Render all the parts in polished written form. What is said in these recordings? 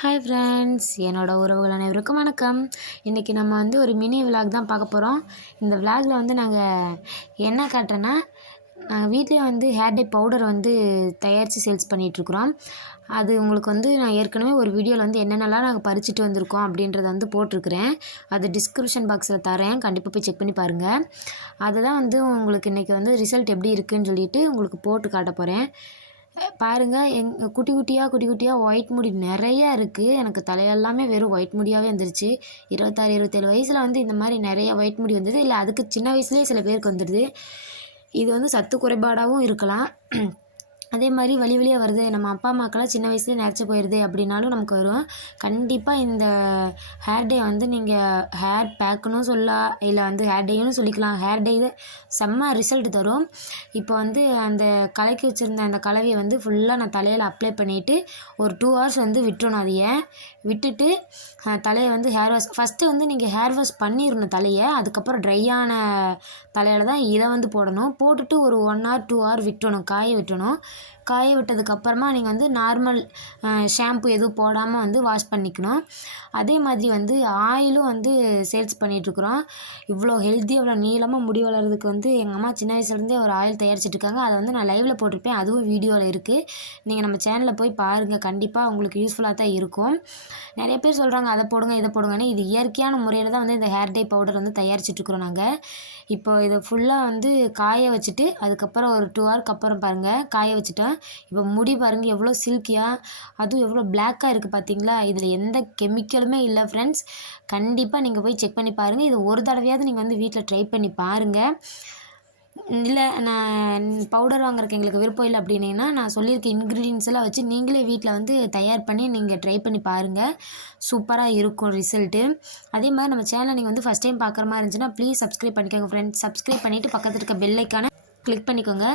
Hi friends, என்னோட உறவுகள் அனைவருக்கும் வணக்கம். இன்றைக்கி நம்ம ஒரு மினி விலாக் தான் பார்க்க போகிறோம். இந்த விலாகில் நாங்கள் என்ன காட்டுறேன்னா, நாங்கள் வீட்லேயே ஹேர் டை பவுடர் தயாரித்து சேல்ஸ் பண்ணிகிட்ருக்குறோம். அது உங்களுக்கு நான் ஏற்கனவே ஒரு வீடியோவில் என்னென்னலாம் நாங்கள் பறிச்சுட்டு வந்திருக்கோம் அப்படின்றத போட்டிருக்கிறேன். அது டிஸ்கிரிப்ஷன் பாக்ஸில் தரேன், கண்டிப்பாக போய் செக் பண்ணி பாருங்கள். அதை தான் உங்களுக்கு இன்றைக்கி ரிசல்ட் எப்படி இருக்குதுன்னு சொல்லிவிட்டு உங்களுக்கு போட்டு காட்ட போகிறேன். பாருங்கள், குட்டி குட்டியாக ஒயிட் முடி நிறையா இருக்குது. எனக்கு தலையெல்லாமே வெறும் ஒயிட் முடியாகவே வந்துருச்சு. 26 27 வயசில் இந்த மாதிரி நிறைய ஒயிட் முடி வந்தது. இல்லை அதுக்கு சின்ன வயசுலேயே சில பேருக்கு வந்துடுது. இது சத்து குறைபாடாகவும் இருக்கலாம். அதே மாதிரி வழி வழியாக வருது, நம்ம அப்பா அம்மாக்கெல்லாம் சின்ன வயசுலேயே நரைச்சி போயிடுது அப்படின்னாலும் நமக்கு வரும். கண்டிப்பாக இந்த ஹேர் டே நீங்கள் ஹேர் பேக்குன்னு சொல்லலாம், இல்லை ஹேர் டேன்னு சொல்லிக்கலாம். ஹேர் டே செம்ம ரிசல்ட் தரும். இப்போ அந்த கலக்கி வச்சுருந்த அந்த கலவையை ஃபுல்லாக நான் தலையில் அப்ளை பண்ணிவிட்டு ஒரு 2 hours விட்டுறணும். அதையே விட்டுட்டு தலையை ஹேர் வாஷ் ஃபஸ்ட்டு நீங்கள் ஹேர் வாஷ் பண்ணிடணும் தலையை. அதுக்கப்புறம் ட்ரையான தலையில் தான் இதை போடணும். போட்டுட்டு ஒரு 1 hour 2 hour விட்டுறணும், காய விட்டணும். காய விட்டதுக்கப்புறமா நீங்கள் நார்மல் ஷாம்பு எதுவும் போடாமல் வாஷ் பண்ணிக்கணும். அதே மாதிரி ஆயிலும் சேல்ஸ் பண்ணிகிட்ருக்குறோம். இவ்வளோ ஹெல்த்தியாக இவ்வளோ நீளமாக முடி வளர்கிறதுக்கு எங்கள் அம்மா சின்ன வயசுலேருந்தே ஒரு ஆயில் தயாரிச்சிட்ருக்காங்க. அதை நான் லைவில் போட்டிருப்பேன், அதுவும் வீடியோவில் இருக்குது. நீங்கள் நம்ம சேனலில் போய் பாருங்கள், கண்டிப்பாக உங்களுக்கு யூஸ்ஃபுல்லாக தான் இருக்கும். நிறைய பேர் சொல்கிறாங்க அதை போடுங்க இதை போடுங்கன்னு. இது இயற்கையான முறையில் தான் இந்த ஹேர் டை பவுடர் தயாரிச்சிட்ருக்குறோம் நாங்கள். இப்போ இதை ஃபுல்லாக காய வச்சுட்டு அதுக்கப்புறம் ஒரு 2 hourக்கு அப்புறம் பாருங்கள் காய வச்சுட்டேன். இப்போ முடி பாருங்கள் எவ்வளோ சில்கியாக, அதுவும் எவ்வளோ பிளாக்காக இருக்குது பார்த்தீங்களா. இதில் எந்த கெமிக்கலுமே இல்லை ஃப்ரெண்ட்ஸ். கண்டிப்பாக நீங்கள் போய் செக் பண்ணி பாருங்கள். இது ஒரு தடவையாவது நீங்கள் வீட்டில் ட்ரை பண்ணி பாருங்கள். இல்லை நான் பவுடர் வாங்குறதுக்கு எங்களுக்கு விருப்பம் இல்லை அப்படின்னீங்கன்னா, நான் சொல்லியிருக்க இன்க்ரீடியன்ஸ் எல்லாம் வச்சு நீங்களே வீட்டில் தயார் பண்ணி நீங்கள் ட்ரை பண்ணி பாருங்கள். சூப்பராக இருக்கும் ரிசல்ட்டு. அதே மாதிரி நம்ம சேனலை நீங்கள் ஃபஸ்ட் டைம் பார்க்குற மாதிரி இருந்துச்சுன்னா ப்ளீஸ் சப்ஸ்கிரைப் பண்ணிக்கோங்க ஃப்ரெண்ட்ஸ். சப்ஸ்கிரைப் பண்ணிவிட்டு பக்கத்தில் இருக்க பெல் ஐக்கானை கிளிக் பண்ணிக்கோங்க.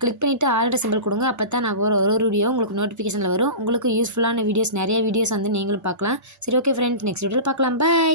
கிளிக் பண்ணிவிட்டு ஆல்ரெடி சிம்பிள் கொடுங்க. அப்போ தான் நான் ஒரு வீடியோ உங்களுக்கு நோட்டிஃபிகேஷனில் வரும். உங்களுக்கு யூஸ்ஃபுல்லான வீடியோஸ், நிறைய வீடியோஸ் நீங்களும் பார்க்கலாம். சரி, ஓகே ஃப்ரெண்ட்ஸ், நெக்ஸ்ட் வீடியோவில் பார்க்கலாம். பாய்.